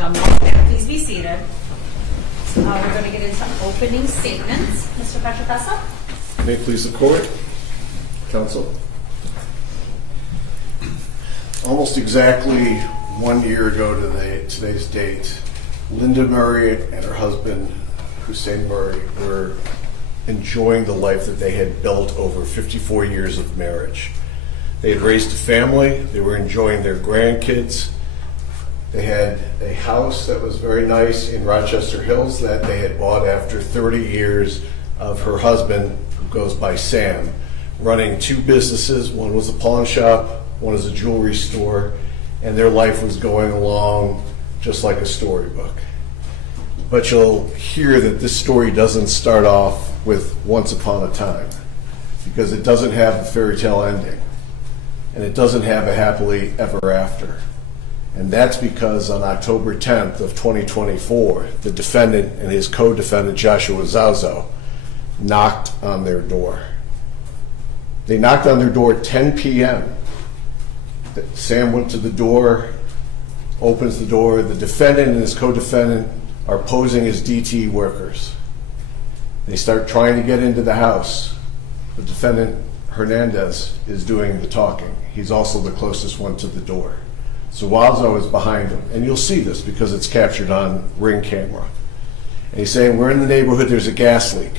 and gentlemen, please be seated. We're going to get into opening statements. Mr. Petrofessa? May it please the court, counsel. Almost exactly 1 year ago to today's date, Linda Murray and her husband, Hussein Murray, were enjoying the life that they had built over 54 years of marriage. They had raised a family, they were enjoying their grandkids. They had a house that was very nice in Rochester Hills that they had bought after 30 years of her husband, who goes by Sam, running two businesses. One was a pawn shop, one is a jewelry store, and their life was going along just like a storybook. But you'll hear that this story doesn't start off with once upon a time, because it doesn't have a fairy tale ending, and it doesn't have a happily ever after. And that's because on October 10th of 2024, the defendant and his co-defendant, Joshua Zuazo, knocked on their door. They knocked on their door at 10 p.m. Sam went to the door, opens the door. The defendant and his co-defendant are posing as DTE workers. They start trying to get into the house. The defendant, Hernandez, is doing the talking. He's also the closest one to the door. Zuazo is behind him, and you'll see this because it's captured on Ring camera. And he's saying, "We're in the neighborhood, there's a gas leak."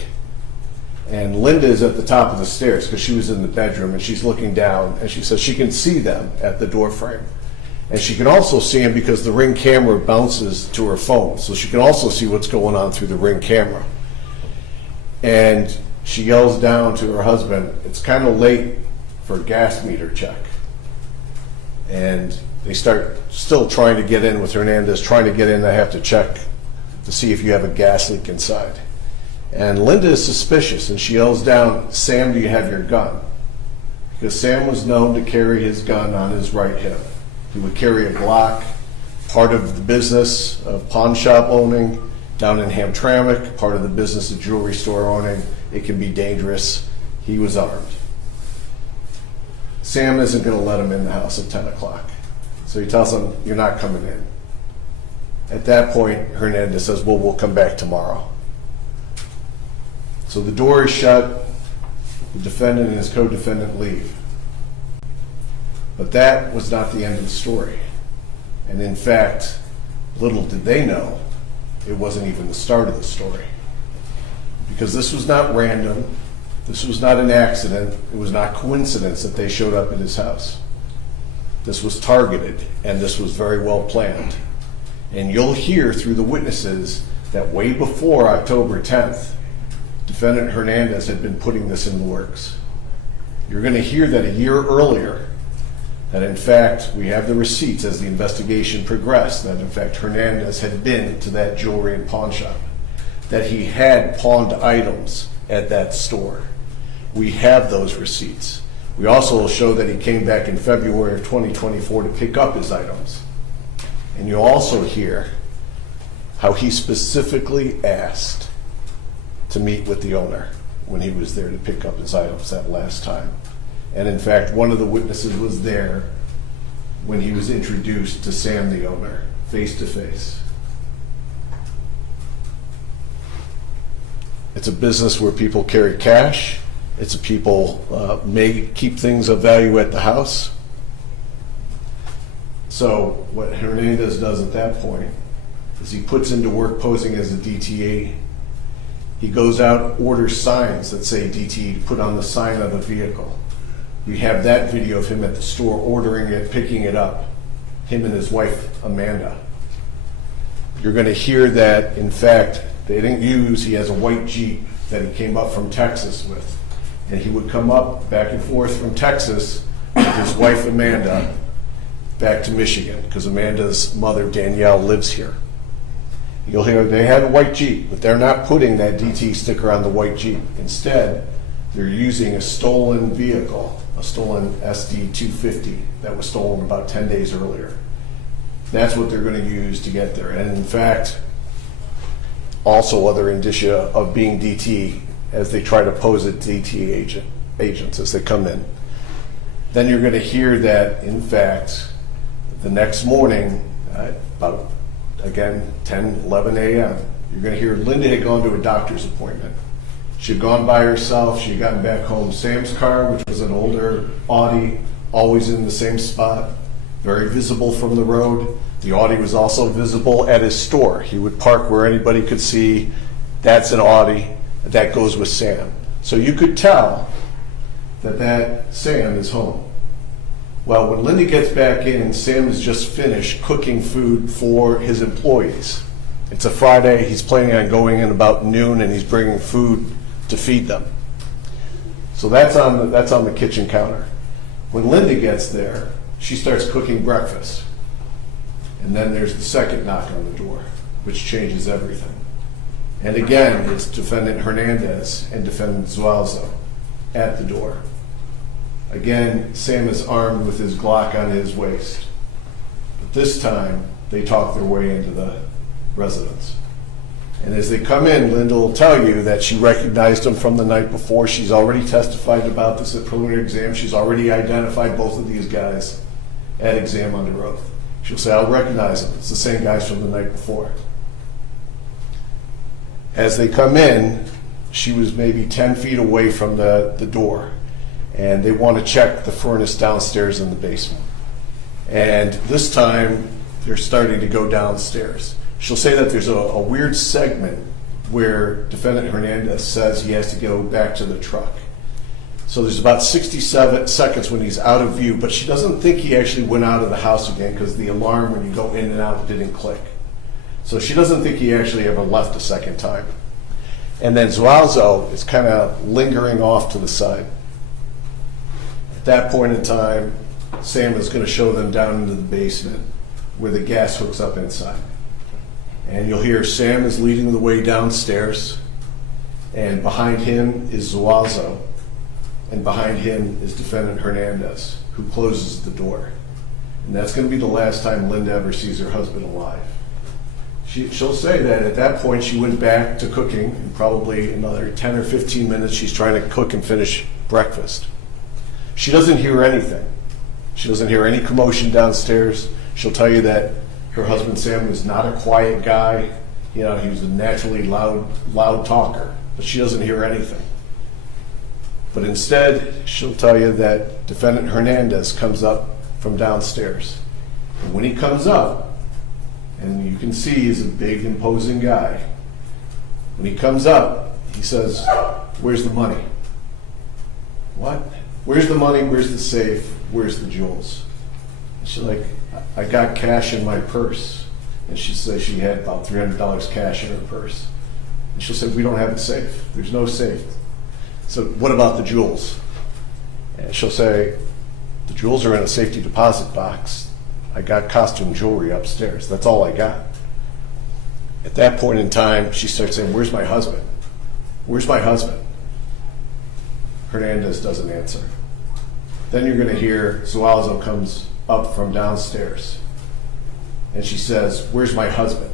And Linda is at the top of the stairs because she was in the bedroom, and she's looking down, and she says she can see them at the door frame. And she can also see them because the Ring camera bounces to her phone, so she can also see what's going on through the Ring camera. And she yells down to her husband, "It's kind of late for a gas meter check." And they start still trying to get in with Hernandez, trying to get in. They have to check to see if you have a gas leak inside. And Linda is suspicious, and she yells down, "Sam, do you have your gun?" Because Sam was known to carry his gun on his right hip. He would carry a Glock, part of the business of pawn shop owning down in Hamtamck, part of the business of jewelry store owning. It can be dangerous. He was armed. Sam isn't going to let him in the house at 10 o'clock. So he tells him, "You're not coming in." At that point, Hernandez says, "Well, we'll come back tomorrow." So the door is shut. The defendant and his co-defendant leave. But that was not the end of the story. And in fact, little did they know, it wasn't even the start of the story. Because this was not random. This was not an accident. It was not coincidence that they showed up at his house. This was targeted, and this was very well planned. And you'll hear through the witnesses that way before October 10th, defendant Hernandez had been putting this in the works. You're going to hear that a year earlier, that in fact, we have the receipts as the investigation progressed, that in fact Hernandez had been to that jewelry and pawn shop, that he had pawned items at that store. We have those receipts. We also will show that he came back in February of 2024 to pick up his items. And you'll also hear how he specifically asked to meet with the owner when he was there to pick up his items that last time. And in fact, one of the witnesses was there when he was introduced to Sam, the owner, face to face. It's a business where people carry cash. It's a people may keep things of value at the house. So what Hernandez does at that point is he puts into work posing as a DTE. He goes out, orders signs that say DTE, put on the sign of the vehicle. We have that video of him at the store ordering it, picking it up, him and his wife, Amanda. You're going to hear that, in fact, they didn't use, he has a white Jeep that he came up from Texas with. And he would come up back and forth from Texas with his wife, Amanda, back to Michigan, because Amanda's mother, Danielle, lives here. You'll hear they had a white Jeep, but they're not putting that DT sticker on the white Jeep. Instead, they're using a stolen vehicle, a stolen SD 250 that was stolen about 10 days earlier. That's what they're going to use to get there. And in fact, also other indicia of being DT as they try to pose as DT agents as they come in. Then you're going to hear that, in fact, the next morning, about again, 10, 11 a.m. You're going to hear Linda had gone to a doctor's appointment. She had gone by herself. She had gotten back home. Sam's car, which was an older Audi, always in the same spot, very visible from the road. The Audi was also visible at his store. He would park where anybody could see, that's an Audi, that goes with Sam. So you could tell that Sam is home. Well, when Linda gets back in, Sam has just finished cooking food for his employees. It's a Friday. He's planning on going in about noon, and he's bringing food to feed them. So that's on the kitchen counter. When Linda gets there, she starts cooking breakfast. And then there's the second knock on the door, which changes everything. And again, it's Defendant Hernandez and Defendant Zuazo at the door. Again, Sam is armed with his Glock on his waist. But this time, they talk their way into the residence. And as they come in, Linda will tell you that she recognized him from the night before. She's already testified about this at preliminary exam. She's already identified both of these guys at exam under oath. She'll say, I'll recognize them. It's the same guys from the night before. As they come in, she was maybe 10 feet away from the door, and they want to check the furnace downstairs in the basement. And this time, they're starting to go downstairs. She'll say that there's a weird segment where Defendant Hernandez says he has to go back to the truck. So there's about 67 seconds when he's out of view, but she doesn't think he actually went out of the house again because the alarm when you go in and out didn't click. So she doesn't think he actually ever left a second time. And then Zuazo is kind of lingering off to the side. At that point in time, Sam is going to show them down into the basement where the gas hooks up inside. And you'll hear Sam is leading the way downstairs, and behind him is Zuazo, and behind him is Defendant Hernandez, who closes the door. And that's going to be the last time Linda ever sees her husband alive. She'll say that at that point she went back to cooking, and probably another 10 or 15 minutes she's trying to cook and finish breakfast. She doesn't hear anything. She doesn't hear any commotion downstairs. She'll tell you that her husband Sam was not a quiet guy. He was a naturally loud talker, but she doesn't hear anything. But instead, she'll tell you that Defendant Hernandez comes up from downstairs. And when he comes up, and you can see he's a big, imposing guy, when he comes up, he says, "Where's the money?" "What? Where's the money? Where's the safe? Where's the jewels?" And she's like, "I got cash in my purse." And she says she had about $300 cash in her purse. And she'll say, "We don't have a safe. There's no safe." "So what about the jewels?" And she'll say, "The jewels are in a safety deposit box. I got costume jewelry upstairs. That's all I got." At that point in time, she starts saying, "Where's my husband? Where's my husband?" Hernandez doesn't answer. Then you're going to hear Zuazo comes up from downstairs. And she says, "Where's my husband?"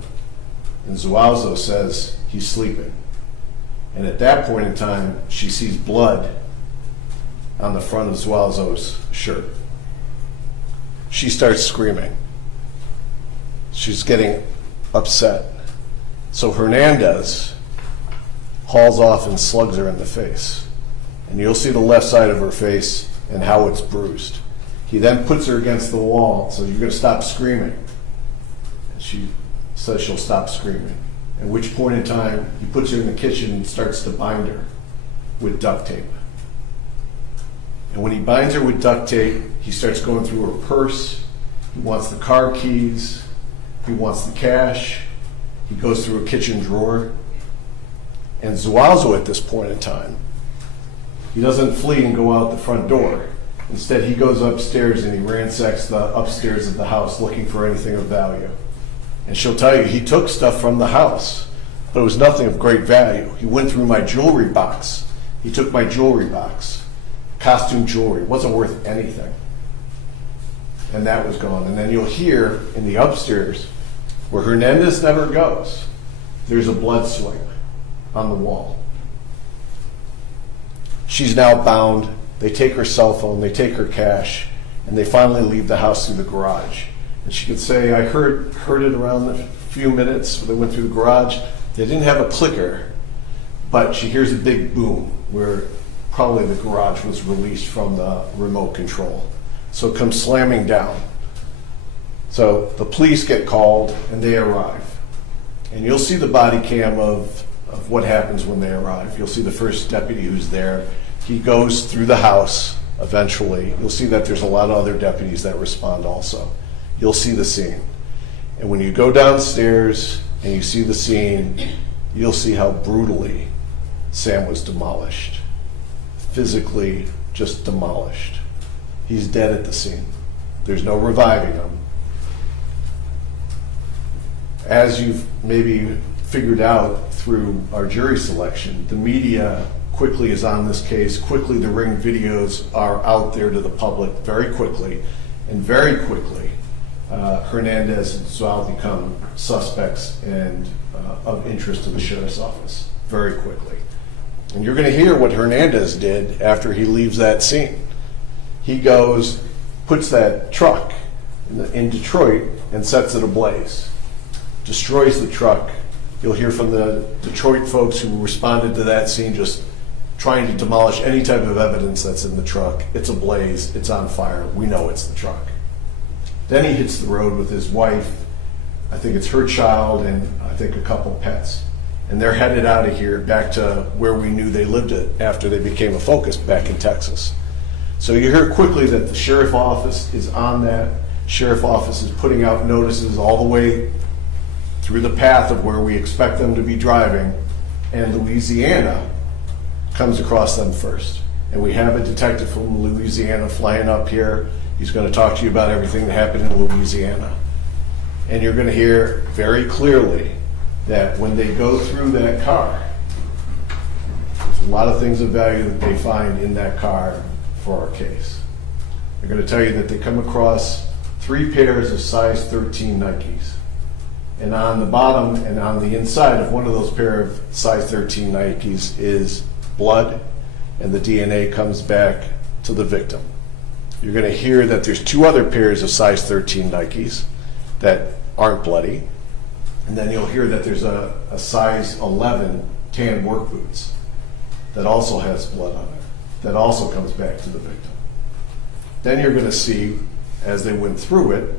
And Zuazo says, "He's sleeping." And at that point in time, she sees blood on the front of Zuazo's shirt. She starts screaming. She's getting upset. So Hernandez hauls off and slugs her in the face. And you'll see the left side of her face and how it's bruised. He then puts her against the wall, so you're going to stop screaming. And she says she'll stop screaming. At which point in time, he puts her in the kitchen and starts to bind her with duct tape. And when he binds her with duct tape, he starts going through her purse. He wants the car keys. He wants the cash. He goes through a kitchen drawer. And Zuazo at this point in time, he doesn't flee and go out the front door. Instead, he goes upstairs and he ransacks the upstairs of the house looking for anything of value. And she'll tell you, he took stuff from the house, but it was nothing of great value. He went through my jewelry box. He took my jewelry box. Costume jewelry. It wasn't worth anything. And that was gone. And then you'll hear in the upstairs, where Hernandez never goes, there's a blood swing on the wall. She's now bound. They take her cell phone, they take her cash, and they finally leave the house through the garage. And she could say, "I heard it around the few minutes. They went through the garage. They didn't have a clicker, but she hears a big boom where probably the garage was released from the remote control. So it comes slamming down. So the police get called and they arrive. And you'll see the body cam of what happens when they arrive. You'll see the first deputy who's there. He goes through the house eventually. You'll see that there's a lot of other deputies that respond also. You'll see the scene. And when you go downstairs and you see the scene, you'll see how brutally Sam was demolished. Physically just demolished. He's dead at the scene. There's no reviving him. As you've maybe figured out through our jury selection, the media quickly is on this case. Quickly, the Ring videos are out there to the public very quickly. And very quickly, Hernandez and Zuazo become suspects and of interest to the sheriff's office. Very quickly. And you're going to hear what Hernandez did after he leaves that scene. He goes, puts that truck in Detroit and sets it ablaze. Destroys the truck. You'll hear from the Detroit folks who responded to that scene just trying to demolish any type of evidence that's in the truck. It's ablaze. It's on fire. We know it's the truck. Then he hits the road with his wife. I think it's her child and I think a couple pets. And they're headed out of here back to where we knew they lived at after they became a focus back in Texas. So you hear quickly that the sheriff office is on that. Sheriff office is putting out notices all the way through the path of where we expect them to be driving, and Louisiana comes across them first. And we have a detective from Louisiana flying up here. He's going to talk to you about everything that happened in Louisiana. And you're going to hear very clearly that when they go through that car, there's a lot of things of value that they find in that car for our case. They're going to tell you that they come across 3 pairs of size 13 Nikes. And on the bottom and on the inside of one of those pair of size 13 Nikes is blood, and the DNA comes back to the victim. You're going to hear that there's 2 other pairs of size 13 Nikes that aren't bloody. And then you'll hear that there's a size 11 tan work boots that also has blood on it, that also comes back to the victim. Then you're going to see, as they went through it,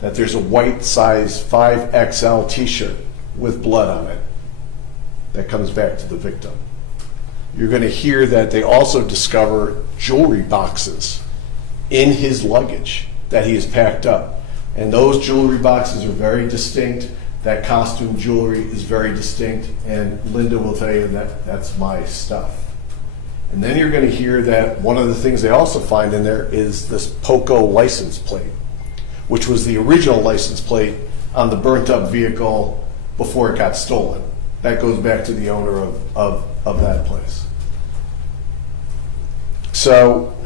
that there's a white size 5XL t-shirt with blood on it that comes back to the victim. You're going to hear that they also discover jewelry boxes in his luggage that he has packed up. And those jewelry boxes are very distinct. That costume jewelry is very distinct, and Linda will tell you that that's my stuff. And then you're going to hear that one of the things they also find in there is this POCO license plate, which was the original license plate on the burnt up vehicle before it got stolen. That goes back to the owner of that place. So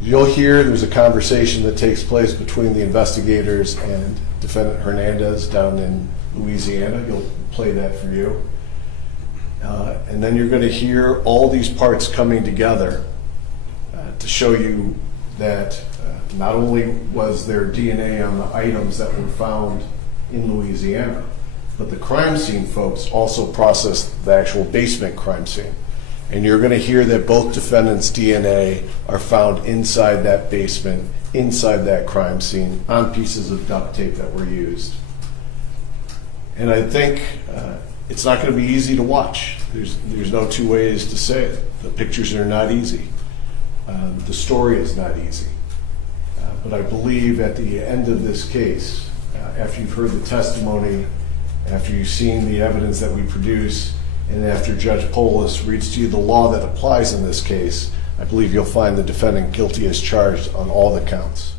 you'll hear there's a conversation that takes place between the investigators and defendant Hernandez down in Louisiana. You'll play that for you. And then you're going to hear all these parts coming together to show you that not only was there DNA on the items that were found in Louisiana, but the crime scene folks also processed the actual basement crime scene. And you're going to hear that both defendants' DNA are found inside that basement, inside that crime scene, on pieces of duct tape that were used. And I think it's not going to be easy to watch. There's no 2 ways to say it. The pictures are not easy. The story is not easy. But I believe at the end of this case, after you've heard the testimony, after you've seen the evidence that we produce, and after Judge Polis reads to you the law that applies in this case, I believe you'll find the defendant guilty as charged on all the counts.